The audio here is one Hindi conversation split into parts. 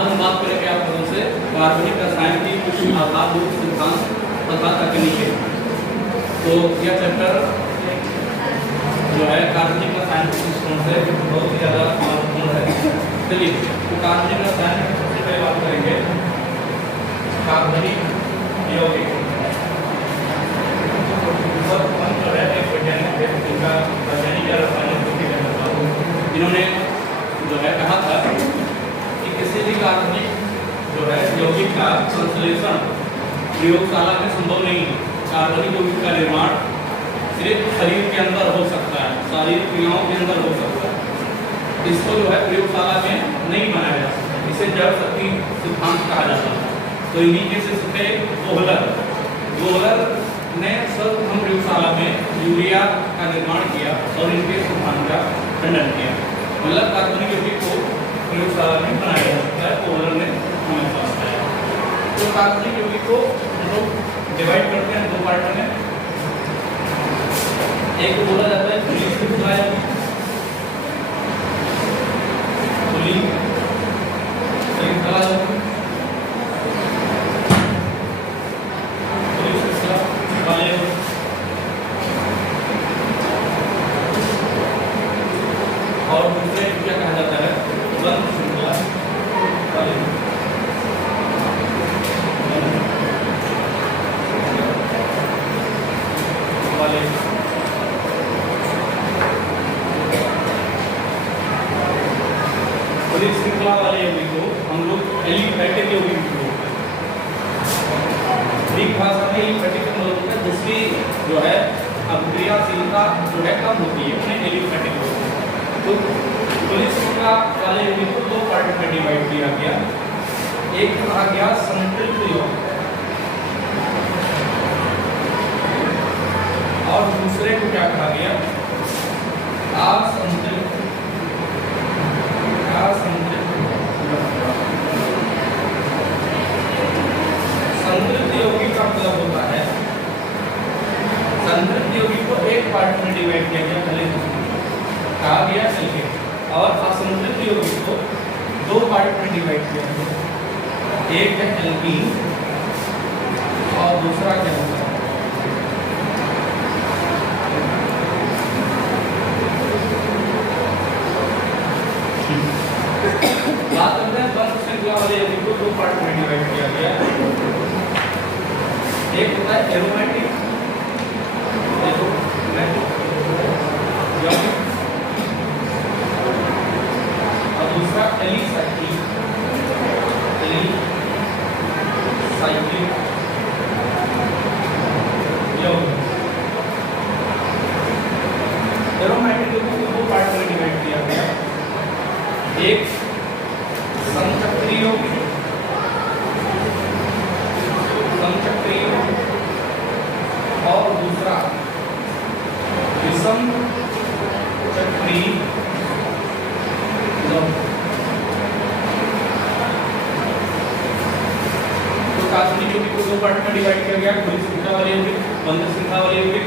आज हम बात करेंगे आप लोगों से कार्बनिक रसायन की कुछ आधारभूत सिद्धांत तथा तकनीकें। तो यह चैप्टर जो है कार्बनिक रसायन के दृष्टिकोण से बहुत ही ज़्यादा महत्वपूर्ण है। चलिए, तो कार्बनिक रसायन की सबसे पहले बात करेंगे कार्बनिक यौगिक। जो है एक वैज्ञानिक है, जिनका वैज्ञानिक या रासायनिक इन्होंने जो है कहा था कि किसी भी कार्बनिक जो है यौगिक का संश्लेषण प्रयोगशाला में संभव नहीं है। कार्बनिक यौगिक का निर्माण सिर्फ शरीर के अंदर हो सकता है, शारीरिक क्रियाओं के अंदर हो सकता है। इसको जो है प्रयोगशाला में नहीं बनाया जा सकता, इसे जड़ शक्ति सिद्धांत कहा जाता है। तो इन्हीं के से थे वोहलर ने सर्वप्रथम प्रयोगशाला में यूरिया का निर्माण किया और इनके सिद्धांत का खंडन किया। मतलब कार्बनिक यौगिक को प्रयोगशाला में बनाया जा सकता है, वोहलर ने हमें बताया। तो कार्बनिक यौगिक को हम लोग डिवाइड करते हैं दो पार्ट में। एक को बोला जाता है खुली श्रृंखला यौगिक, खुली श्रृंखला यौगिक, और दूसरे क्या कहा जाता है बंद श्रृंखला वाले। खुली श्रृंखला वाले यौगिक को हम लोग एलिफैटिक यौगिक बोलते हैं। ग्रीक भाषा में एलिफैटिक का मतलब होता है जिसकी जो है अभिक्रियाशीलता जो है कम होती है, उन्हें एलिफैटिक बोलते हैं। तो खुली श्रृंखला वाले यौगिक को दो पार्ट में डिवाइड किया गया। एक कहा गया संतृप्त यौगिक और दूसरे को क्या कहा गया असंतृप्त। संतृप्त यौगिक का मतलब होता है, संतृप्त यौगिक को एक पार्ट में डिवाइड किया गया, पहले कहा गया एल्केन, और असंतृप्त यौगिक को दो पार्ट में डिवाइड किया गया। एक है एल्कीन और दूसरा क्या होता है बात करते हैं बंद श्रृंखला वाले यौगिक को दो पार्ट में डिवाइड किया गया। एक होता है एरोमेटिक यौगिक और दूसरा एलिसाइक्लिक यौगिक। एरोमेटिक यौगिक को दो पार्ट में डिवाइड किया गया। एक समचक्रीय यौगिक और दूसरा विषम चक्रीय यौगिक। तो कार्बनिक यौगिक को दो पार्ट में डिवाइड किया गया, खुली श्रृंखला वाले यौगिक, बंद श्रृंखला वाले यौगिक।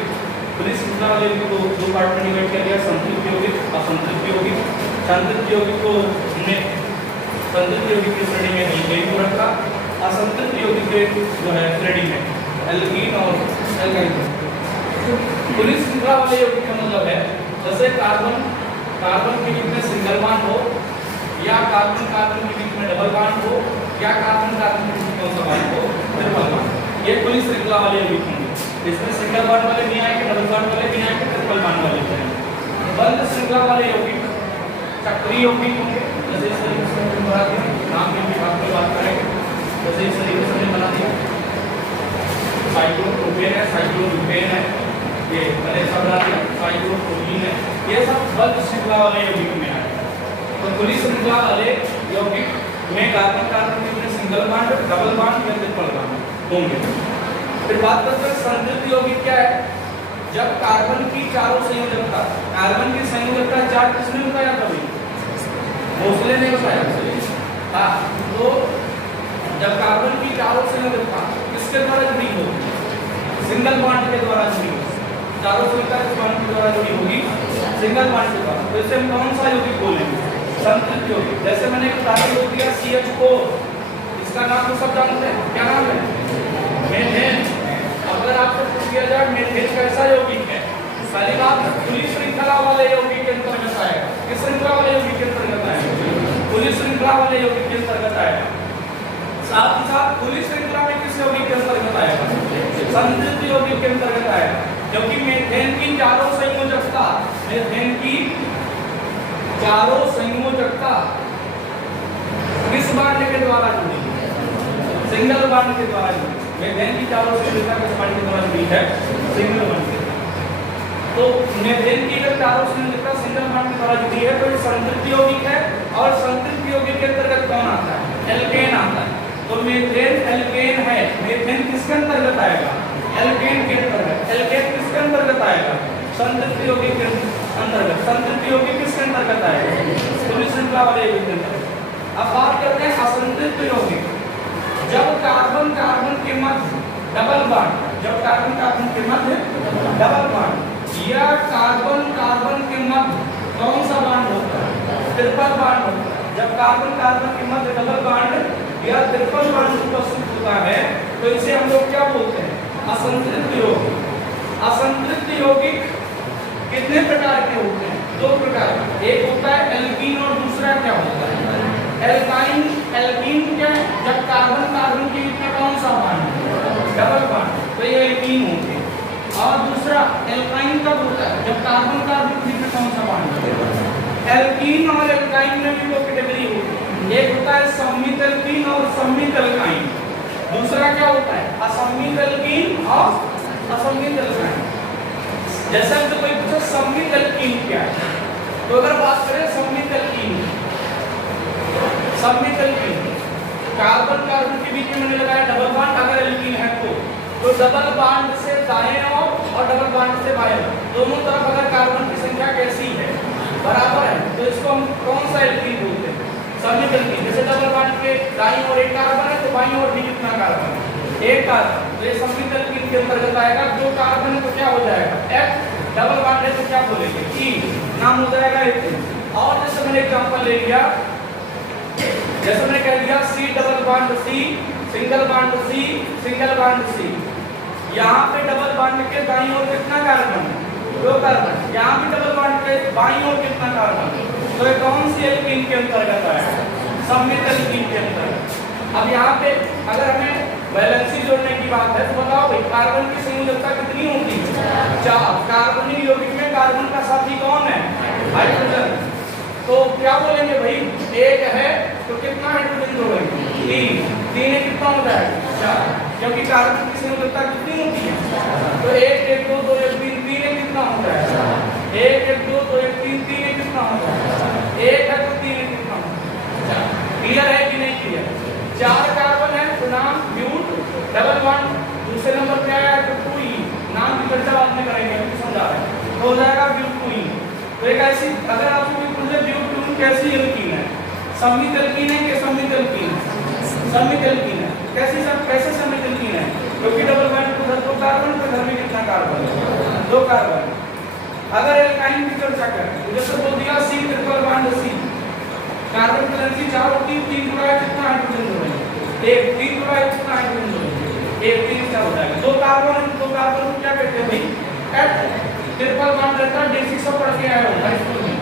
खुली श्रृंखला वाले यौगिक को दो पार्ट में डिवाइड किया गया, संतृप्त यौगिक, असंतृप्त यौगिक। संतृप्त यौगिक को हमने संतृप्त यौगिक की श्रेणी में एल्केन को रखा, असंतृप्त यौगिक के जो है श्रेणी में एल्कीन और एल्काइन। खुली श्रृंखला वाले यौगिक का मतलब है जैसे कार्बन के बीच में सिंगल बॉन्ड हो, या कार्बन के बीच में डबल बॉन्ड हो, या कार्बन के बीच में कौन सा बॉन्ड हो, ट्रिपल बॉन्ड। ये खुली श्रृंखला वाले यौगिक होंगे। इसमें सिंगल बॉन्ड वाले नहीं आएंगे, डबल बॉन्ड वाले नहीं आएंगे, ट्रिपल बॉन्ड वाले आएंगे। बंद श्रृंखला वाले यौगिक चक्रीय यौगिक होंगे। जैसे इस तरीके से हमने बना दिया, नाम के विभाग पर बात करेंगे। जैसे इस तरीके से हमने बना दिया, साइक्लोप्रोपेन है, साइक्लोब्यूटेन है, ये मैंने ऐसा बना दिया, साइक्लोप्रोपीन है। ये सब बंद श्रृंखला वाले यौगिक में आए। तो खुली श्रृंखला वाले यौगिक में कार्बन में सिंगल बॉन्ड, डबल बॉन्ड या ट्रिपल बॉन्ड होंगे। फिर बात करते हैं संतृप्त यौगिक क्या है। जब कार्बन की चारों संयोजकता, कार्बन की संयोजकता चार किसने बताया कभी? भोसले ने बताया। हाँ, तो जब कार्बन की चारों संयोजकता किसके द्वारा जुड़ी होगी? सिंगल बॉन्ड के द्वारा जुड़ी होगी। चारों संयोजकता किस बॉन्ड के द्वारा जुड़ी होगी? सिंगल बॉन्ड के द्वारा। तो इसे हम कौन सा यौगिक बोलेंगे? संतृप्त यौगिक। जैसे मैंने एक उदाहरण दे दिया CH4, इसका नाम तो सब जानते हैं, क्या नाम है? मेथेन। अगर आपको पूछ दिया जाए मेथेन कैसा यौगिक है, सारी बात खुली श्रृंखला वाले यौगिक के अंतर्गत आएगा। किस श्रृंखला वाले यौगिक के अंतर्गत आएगा? खुली श्रृंखला वाले यौगिक के अंतर्गत आएगा। साथ ही साथ खुली श्रृंखला में किस यौगिक के अंतर्गत आएगा? संतृप्त यौगिक के अंतर्गत आएगा, क्योंकि मेथेन की चारों संयोजकता, मेथेन की चारों संयोजकता किस बांड के द्वारा जुड़ी है? सिंगल बांड के द्वारा जुड़ी। मेथेन की चारों संयोजकता किस बांड के द्वारा जुड़ी है? सिंगल बांड के। तो मेथेन की अगर चारों संयोजकता सिंगल बांड के द्वारा जुड़ी है तो ये संतृप्त यौगिक है। और संतृप्त यौगिक के अंतर्गत कौन आता है? एल्केन आता है। तो मेथेन एल्केन है। मेथेन किसके अंतर्गत आएगा? एल्केन के अंतर्गत। एल्केन किसके अंतर्गत आएगा? संतृप्त यौगिक के अंतर्गत। संतृप्त यौगिक किसके अंतर्गत आएगा? खुली श्रृंखला वाले यौगिक के अंतर्गत। अब बात करते हैं असंतृप्त यौगिक। जब कार्बन कार्बन के मध्य डबल बॉन्ड, जब कार्बन कार्बन के मध्य डबल बॉन्ड या कार्बन कार्बन के मध्य कौन सा बॉन्ड होता है? ट्रिपल बॉन्ड होता है। जब कार्बन कार्बन के मध्य डबल बॉन्ड या ट्रिपल बॉन्ड उपस्थित होता है तो इसे हम लोग क्या बोलते हैं? असंतृप्त यौगिक। असंतृप्त यौगिक कितने प्रकार के होते हैं? दो प्रकार। एक होता है एल्कीन और दूसरा क्या होता है? एल्काइन। एल्कीन क्या है? जब कार्बन कार्बन के बीच में कौन सा बॉन्ड? डबल बॉन्ड, तो ये एल्कीन होते हैं। और दूसरा एल्काइन कब होता है? जब कार्बन कार्बन के बीच में कौन सा बॉन्ड? एल्कीन और एल्काइन में भी दो कैटेगरी होती है। एक होता है सम्मित एल्कीन और सम्मित एल्काइन। दूसरा क्या होता है? असम्मित एल्कीन और असम्मित एल्काइन। जैसे तो कोई पूछे सम्मित एल्कीन क्या है, तो अगर बात करें सम्मित एल्कीन, सम्मित एल्कीन कार्बन कार्बन के बीच में मैंने लगाया डबल बॉन्ड। अगर एल्कीन है तो डबल बॉन्ड से दाएं और डबल बॉन्ड से बाएं दोनों तरफ अगर कार्बन की संख्या कैसी है? बराबर है, तो इसको हम कौन सा एल्कीन बोलते हैं? सम्मित एल्कीन। जैसे डबल बॉन्ड के दाईं ओर एक कार्बन है तो बाईं ओर भी कितना कार्बन है? एक कार्बन। तो ये सम्मित एल्कीन के अंतर्गत आएगा। दो कार्बन है तो क्या हो जाएगा? F। डबल बॉन्ड है तो क्या बोलेंगे? E। नाम हो जाएगा एल्कीन। और जैसे मैंने एग्जांपल ले लिया, जैसे मैंने कह दिया C double bond C, single bond C, single bond C। यहाँ पे डबल बॉन्ड के दाईं ओर कितना कार्बन है? दो कार्बन। यहाँ भी डबल बॉन्ड के बाईं ओर कितना कार्बन है? तो ये कौन सी एल्कीन के अंतर्गत आएगा? सम्मित एल्कीन के अंतर्गत। अब यहाँ पे अगर हमें वैलेंसी जोड़ने की बात है तो बताओ भाई कार्बन की संयोजकता कितनी होती है? 4। कार्बनिक यौगिक में कार्बन का साथी कौन है? हाइड्रोजन। तो क्या बोलेंगे भाई? एक है तो कितना हाइड्रोजन जोड़ेंगे? 3। 3 कितना हो जाएगा? 4। क्योंकि कार्बन की संयोजकता कितनी होती है? तो 1 1 2 2 1 3 3 कितना हो जाएगा? 1 1 2 2 1 3 3 कितना हो जाएगा? 1 है तो 3 कितना हो जाएगा? क्लियर है कि नहीं क्लियर? 4 कार्बन है तो नाम ब्यूट डबल बॉन्ड। दूसरे नंबर पे आया तो 2E। नाम की चर्चा बाद में करेंगे, अभी समझा रहे हैं। तो हो जाएगा ब्यूट 2E। तो एक ऐसी अगर आपको कोई पूछे ब्यूट कैसी एल्कीन है? सम्मित एल्कीन है कि सम्मित एल्कीन है? सम्मित एल्कीन है। कैसे सम्मित एल्कीन है? क्योंकि डबल बॉन्ड को उधर 2 कार्बन तो इधर भी कितना कार्बन है? 2 कार्बन। अगर एल्काइन की चर्चा करें तो जैसे बोल दिया C triple bond C, carbon की वैलेंसी 4 होती है, 3 जुड़ा है कितना हाइड्रोजन जोड़ेंगे? 1। 3 जुड़ा है कितना हाइड्रोजन जोड़ेंगे? 1। 3 क्या हो जाएगा? 2 कार्बन। 2 कार्बन को क्या कहते हैं भाई? F। ट्रिपल बॉन्ड रहता है, D6 पढ़ के आए हो हाई स्कूल में,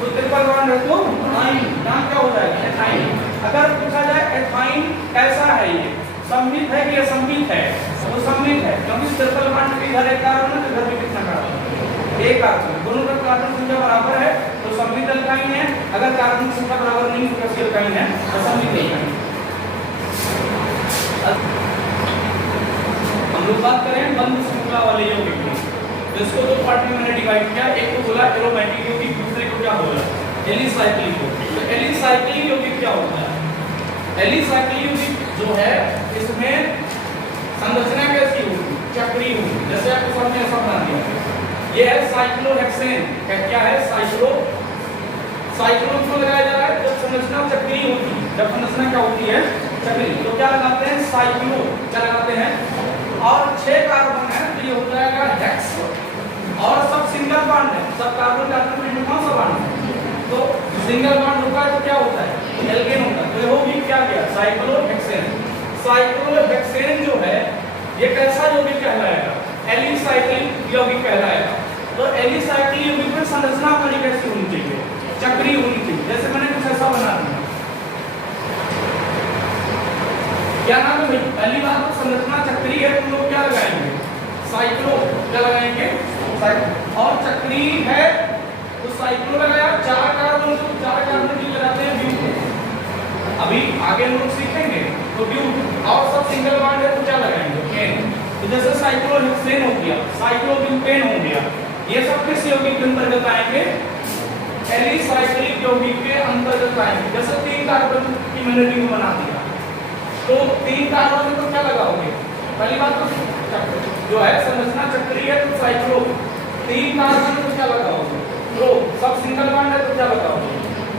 तो ट्रिपल बॉन्ड है तो एथाइन। नाम क्या हो जाएगा? एथाइन। अगर पूछा जाए एथाइन कैसा है, ये सम्मित है कि असम्मित है? तो सम्मित है, क्योंकि ट्रिपल बॉन्ड के इधर एक कार्बन है तो इधर भी कितना कार्बन है? 1 कार्बन। दोनों का कार्बन संख्या बराबर है तो सम्मित एल्काइन है। अगर कार्बन की संख्या बराबर नहीं तो कैसी एल्काइन है? असम्मित एल्काइन। हम लोग बात करें बंद श्रृंखला वाले यौगिक की, तो इसको 2 पार्ट में मैंने डिवाइड किया। एक को बोला एरोमेटिक यौगिक, दूसरे को क्या बोला? एलिसाइक्लिक यौगिक। तो एलिसाइक्लिक यौगिक क्या होता है? एलिसाइक्लिक यौगिक जो है इसमें संरचना कैसी होगी? चक्रीय होगी। जैसे आपको सामने ऐसा बना दिया, ये है साइक्लोहेक्सेन। क्या है? साइक्लो क्यों लगाया जा रहा है? जब संरचना चक्रीय होती है, जब संरचना क्या होती है? चक्रीय, तो क्या लगाते हैं? साइक्लो। क्या लगाते हैं? और 6 कार्बन है तो ये हो जाएगा हेक्स। और सब सिंगल बॉन्ड है, सब कार्बन कार्बन में कौन सा बॉन्ड है? तो सिंगल बॉन्ड होता है तो क्या होता है, एल्केन होता है। तो वो भी क्या गया, साइक्लोहेक्सेन। साइक्लोहेक्सेन जो है ये कैसा यौगिक कहलाएगा, एलिसाइक्लिक यौगिक कहलाएगा। तो एलिसाइक्लिक यौगिक में संरचना हमारी कैसी होनी चाहिए, चक्रीय होनी चाहिए। जैसे मैंने कुछ ऐसा बना दिया, क्या नाम है भाई, पहली बात तो संरचना चक्रीय है, तुम लोग क्या लगाएंगे, साइक्लो, क्या लगाएंगे, साइक्लो। और चक्रीय है तो साइक्लो लगाया, 4 कार्बन तो 4 कार्बन की लगाते हैं ब्यूट। अभी आगे हम लोग सीखेंगे तो ब्यूट। और सब सिंगल बॉन्ड है तो क्या लगाएंगे, एन। तो जैसे साइक्लोहेक्सेन हो गया, साइक्लोब्यूटेन हो गया, ये सब किस यौगिक के अंतर्गत आएंगे, एलिसाइक्लिक यौगिक के अंतर्गत आएंगे। जैसे 3 कार्बन की मैंने रिंग बना दिया, तो 3 कार्बन में तो क्या लगाओगे, पहली बात तो जो है संरचना चक्रीय है तो साइक्लो। 3 कार्बन में तो क्या लगाओगे, प्रो। सब सिंगल बॉन्ड है तो क्या लगाओगे,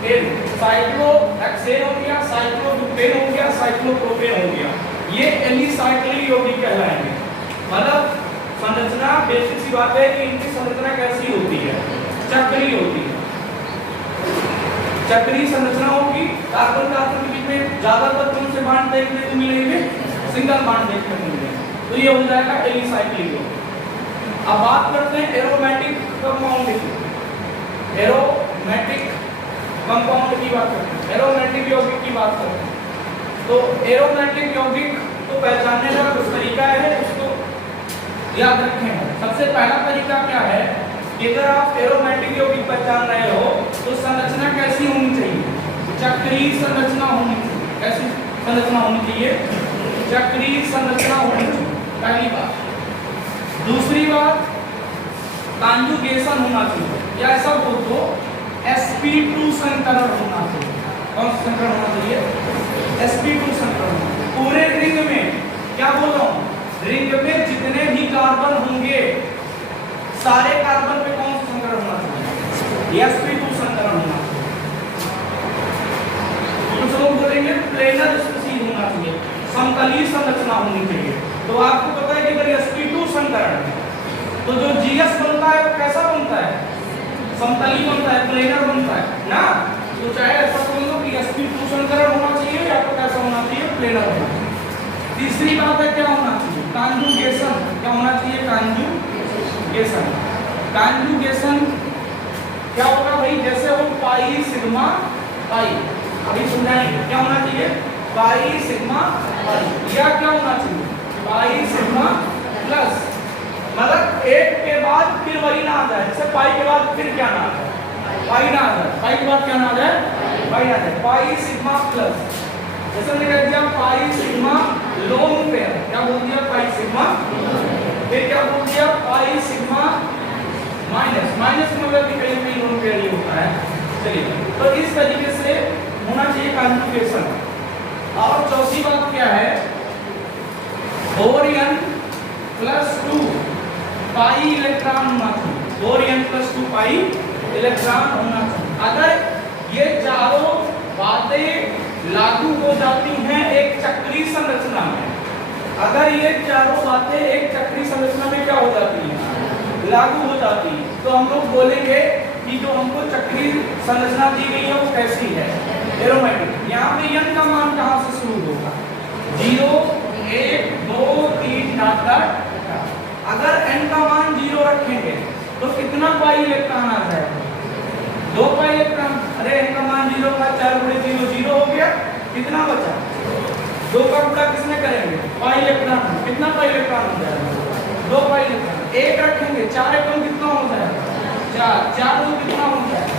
एन। साइक्लोहेक्सेन हो गया, साइक्लोब्यूटेन हो गया, साइक्लोप्रोपेन हो गया, ये एलिसाइक्लिक यौगिक कहलाएंगे। मतलब संरचना बेसिक सी बात है कि इनकी संरचना कैसी होती है, चक्रीय होती है। चक्रीय संरचना होगी, कार्बन कार्बन के बीच में ज्यादातर कौन से बॉन्ड देखने को मिलेंगे, सिंगल बॉन्ड देखने को मिलेंगे। तो ये हो जाएगा एलिसाइक्लिक यौगिक। अब बात करते हैं एरोमेटिक कंपाउंड की। एरोमेटिक कंपाउंड की बात करते हैं, एरोमेटिक यौगिक की बात करते हैं। तो एरोमेटिक यौगिक तो पहचानने का कुछ तरीका है, उसको याद रखें। सबसे पहला तरीका क्या है कि अगर आप एरोमेटिक यौगिक पहचान रहे हो तो संरचना कैसी होनी चाहिए, चक्रीय संरचना होनी चाहिए। कैसी संरचना होनी चाहिए, चक्रीय संरचना होनी चाहिए, पहली बात। दूसरी बात, कॉन्जुगेशन होना चाहिए, या ऐसा बोल दो sp2 संकरण होना चाहिए। कौन सा संकरण होना चाहिए, sp2 संकरण। पूरे रिंग में, क्या बोल रहा हूं, रिंग में जितने भी कार्बन होंगे सारे कार्बन पे कौन सा संकरण होना चाहिए, sp2 संकरण होना चाहिए। कुछ लोग बोलेंगे प्लेनर स्पीसीज होना चाहिए, समतलीय संरचना होनी चाहिए। तो आपको पता है कि अगर sp2 संकरण है तो जो GS बनता है वो कैसा बनता है, समतलीय बनता है, प्लेनर बनता है ना। तो चाहे ऐसा समझो कि sp2 संकरण होना चाहिए या तो कैसा होना चाहिए, प्लेनर होना चाहिए। तीसरी बात है क्या होना चाहिए, कॉन्जुगेशन। क्या होना चाहिए, कॉन्जुगेशन। कॉन्जुगेशन क्या होगा भाई, जैसे वो पाई सिग्मा पाई, अभी सुनाएंगे क्या होना चाहिए, पाई सिग्मा पाई, या क्या होना चाहिए, पाई सिग्मा प्लस। मतलब एक के बाद फिर वही ना आ जाए, जैसे पाई के बाद फिर क्या ना आ जाए, पाई ना आ जाए, पाई के बाद क्या ना आ जाए, पाई ना आ जाए, पाई सिग्मा प्लस। जैसे मैंने कह दिया पाई सिग्मा लोन पेयर, क्या बोल दिया, पाई सिग्मा। फिर क्या बोल दिया, पाई सिग्मा माइनस। माइनस मतलब कि कहीं कहीं लोन पेयर ही होता है। चलिए, तो इस तरीके से होना चाहिए कॉन्जुगेशन। और चौथी बात क्या है, 4n + 2 पाई इलेक्ट्रॉन होना चाहिए, 4n + 2 पाई इलेक्ट्रॉन होना चाहिए। अगर ये चारों बातें लागू हो जाती हैं एक चक्रीय संरचना में, अगर ये चारों बातें एक चक्रीय संरचना में क्या हो जाती हैं, लागू हो जाती है, तो हम लोग बोलेंगे कि जो हमको चक्रीय संरचना दी गई है वो कैसी है, एरोमेटिक। यहाँ पे n का मान कहाँ से शुरू होगा, 0 1 2 3 डॉट। अगर n का मान 0 रखेंगे तो कितना पाई इलेक्ट्रॉन आ जाएगा, 2 पाई इलेक्ट्रॉन। अरे n का मान 0 का 4 × 0 0 हो गया, कितना बचा, 2 का गुणा किसने करेंगे, पाई इलेक्ट्रॉन। कितना पाई इलेक्ट्रॉन हो जाएगा, 2 पाई इलेक्ट्रॉन। 1 रखेंगे, 4 एकम कितना हो जाएगा, 4 4 2 कितना हो जाएगा,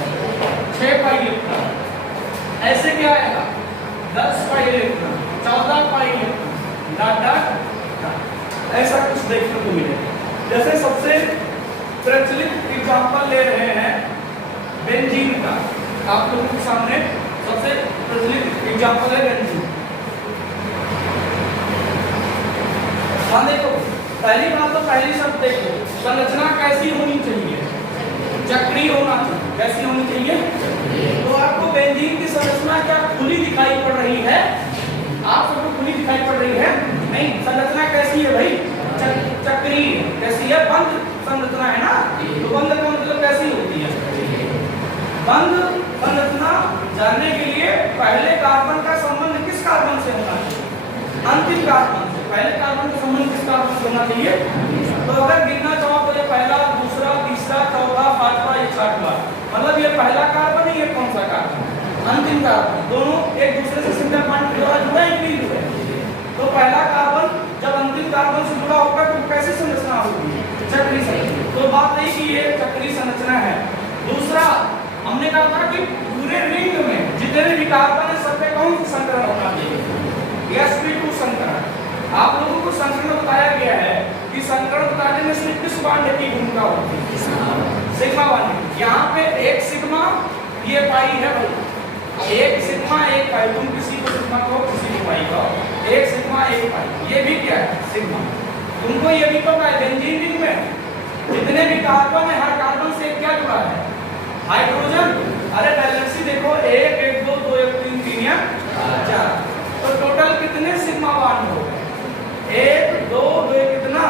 6 पाई इलेक्ट्रॉन। ऐसे क्या आएगा, 10 pi electron, 14 pi electron, dot dot. ऐसा कुछ देखने को मिलेगा। जैसे सबसे प्रचलित एग्जांपल ले रहे हैं बेंजीन का, आप लोगों के सामने सबसे प्रचलित एग्जांपल है बेंजीन। हाँ देखो, पहली बात तो पहली शब्द देखो, संरचना कैसी होनी चाहिए, चक्रीय होना चाहिए। कैसी होनी चाहिए, तो आपको बेंजीन की संरचना क्या खुली दिखाई पड़ रही है, आप सबको खुली दिखाई पड़ रही है, नहीं। संरचना कैसी है भाई, चक्रीय। कैसी है, बंद संरचना है ना। तो बंद का मतलब कैसी होती है, बंद से होना चाहिए? अंतिम कार्बन से। पहले कार्बन का संबंध किस कार्बन से होना चाहिए? तो अगर गिनना चाहो तो ये पहला, दूसरा, तीसरा, चौथा, पांचवा, ये छठवां, मतलब ये पहला कार्बन है, ये कौन सा कार्बन? अंतिम कार्बन। दोनों एक दूसरे से सिंगल बॉन्ड के द्वारा जुड़ा है कि नहीं जुड़ा है? तो पहला कार्बन जब अंतिम कार्बन से जुड़ा होगा तो कैसी संरचना होगी? चक्रीय संरचना। तो बात नहीं कि ये चक्रीय संरचना है। दूसरा, हमने कहा था कि पूरे रिंग में जितने भी कार्बन है सब पे कौन सा संकरण होना चाहिए? sp2 संकरण। आप लोगों को संकरण बताया गया है कि संकरण बताने में सिर्फ किस बॉन्ड की भूमिका होती है? Sigma bond. यहाँ पे एक सिग्मा, ये पाई है भाई, एक सिग्मा एक पाई। तुम किसी को सिग्मा कहो, किसी को पाई कहो, एक सिग्मा एक पाई, ये भी क्या है? सिग्मा। तुमको ये भी पता है बेंजीन रिंग में जितने भी कार्बन है, हर कार्बन से क्या जुड़ा है? हाइड्रोजन। अरे वैलेंसी देखो, 1 1 2 2 1 3 3 या 4, तो टोटल कितने सिग्मा बॉन्ड हो गए? 1 2 2 कितना?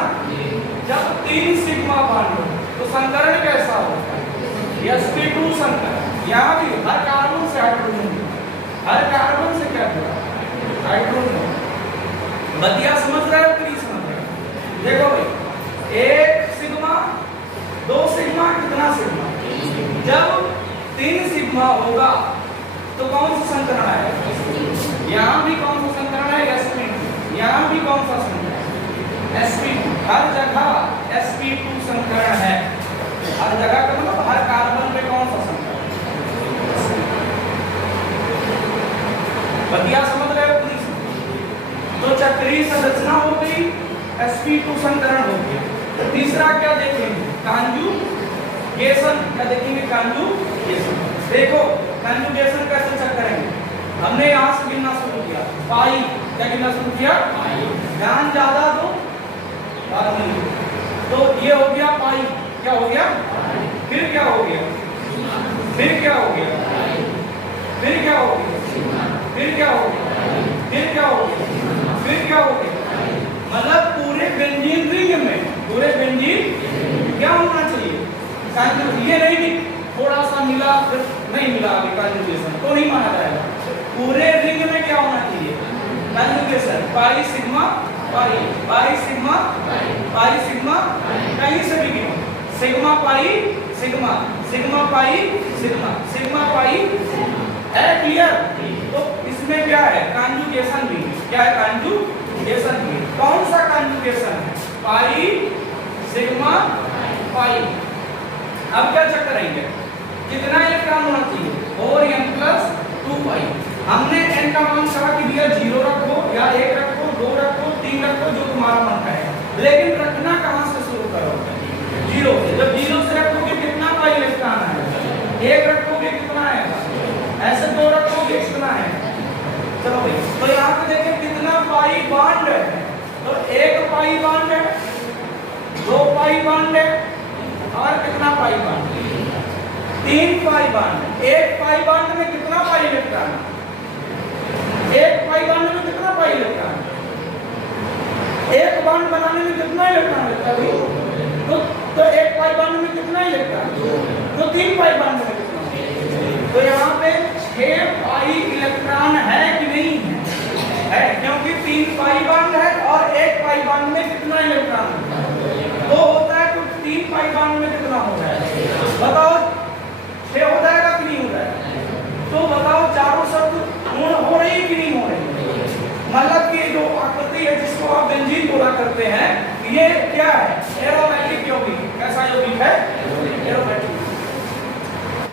जब 3 सिग्मा बॉन्ड हो तो संकरण कैसा होता है? sp2 संकरण। यहाँ भी हर कार्बन से हाइड्रोजन, हर कार्बन से क्या जुड़ा? हाइड्रोजन। बतिया समझ रहे हो कि नहीं समझ रहे हो? देखो भाई, 1 सिग्मा 2 सिग्मा कितना सिग्मा? जब 3 सिग्मा होगा तो कौन सा संकरण आएगा? यहाँ भी कौन सा संकरण है? sp2। यहाँ भी कौन सा संकरण है? sp2। हर जगह sp2 संकरण है। हर जगह का मतलब हर कार्बन में कौन सा संकरण है? बतिया समझ रहे हो प्लीज? तो चक्रीय संरचना हो गई, sp2 संकरण हो गया। तीसरा क्या देखेंगे? कांजुगेशन। क्या देखेंगे? कांजुगेशन। देखो कांजुगेशन कैसे चेक करेंगे? हमने यहाँ से गिनना शुरू किया, पाई। क्या गिनना शुरू किया? ध्यान ज्यादा दो, बात नहीं। तो ये हो गया पाई। क्या हो गया? फिर क्या हो गया? फिर क्या हो गया? फिर क्या हो गया? फिर क्या हो गया? फिर क्या हो गया? फिर क्या हो गया? मतलब पूरे बेंजीन रिंग में, पूरे बेंजीन क्या होना चाहिए? ये नहीं कि थोड़ा सा मिला फिर नहीं मिला, आगे कांजुगेशन तो नहीं माना जाएगा। पूरे रिंग में क्या होना चाहिए? Conjugation. Pi sigma pi, pi sigma pi sigma, कहीं से भी गिनो, sigma pi sigma, sigma pi sigma, sigma pi है। क्लियर? तो इसमें क्या है? कांजुगेशन भी। क्या है? कांजुगेशन भी। कौन सा कांजुगेशन है? Pi sigma pi. अब क्या चेक करेंगे? कितना इलेक्ट्रॉन होना चाहिए? 4n+2 पाई। हमने n का मान कहा कि भैया 0 रखो या 1 रखो, 2 रखो, 3 रखो, जो तुम्हारा मन कहे, लेकिन रखना कहां से शुरू करोगे? 0 से। जब 0 से रखोगे कितना पाई इलेक्ट्रॉन आएगा? 1 रखोगे कितना आएगा? ऐसे 2 रखोगे कितना आएगा? चलो भाई, तो यहाँ पे देखें कितना पाई बॉन्ड है। तो 1 पाई बॉन्ड है, 2 पाई बॉन्ड है, और कितना pi bond? 3 pi bond. 1 pi bond में कितना पाई इलेक्ट्रॉन? 1 पाई बॉन्ड में कितना पाई इलेक्ट्रॉन? 1 बॉन्ड बनाने में कितना इलेक्ट्रॉन लगता है? तो 1 पाई बॉन्ड में कितना इलेक्ट्रॉन? तो 3 पाई बॉन्ड में कितना? तो यहाँ पे 6 पाई इलेक्ट्रॉन है कि नहीं है? क्योंकि 3 पाई बॉन्ड है और 1 पाई बॉन्ड में कितना इलेक्ट्रॉन? 2 होता है। तो 3 पाई बॉन्ड में कितना हो जाएगा? बताओ, 6 हो जाएगा कि नहीं हो जाएगा? तो बताओ चारों शब्द पूर्ण हो रही कि नहीं हो रही? मतलब कि जो आकृति है जिसको आप बेंजीन बोला करते हैं, ये क्या है? एरोमेटिक यौगिक। कैसा यौगिक है?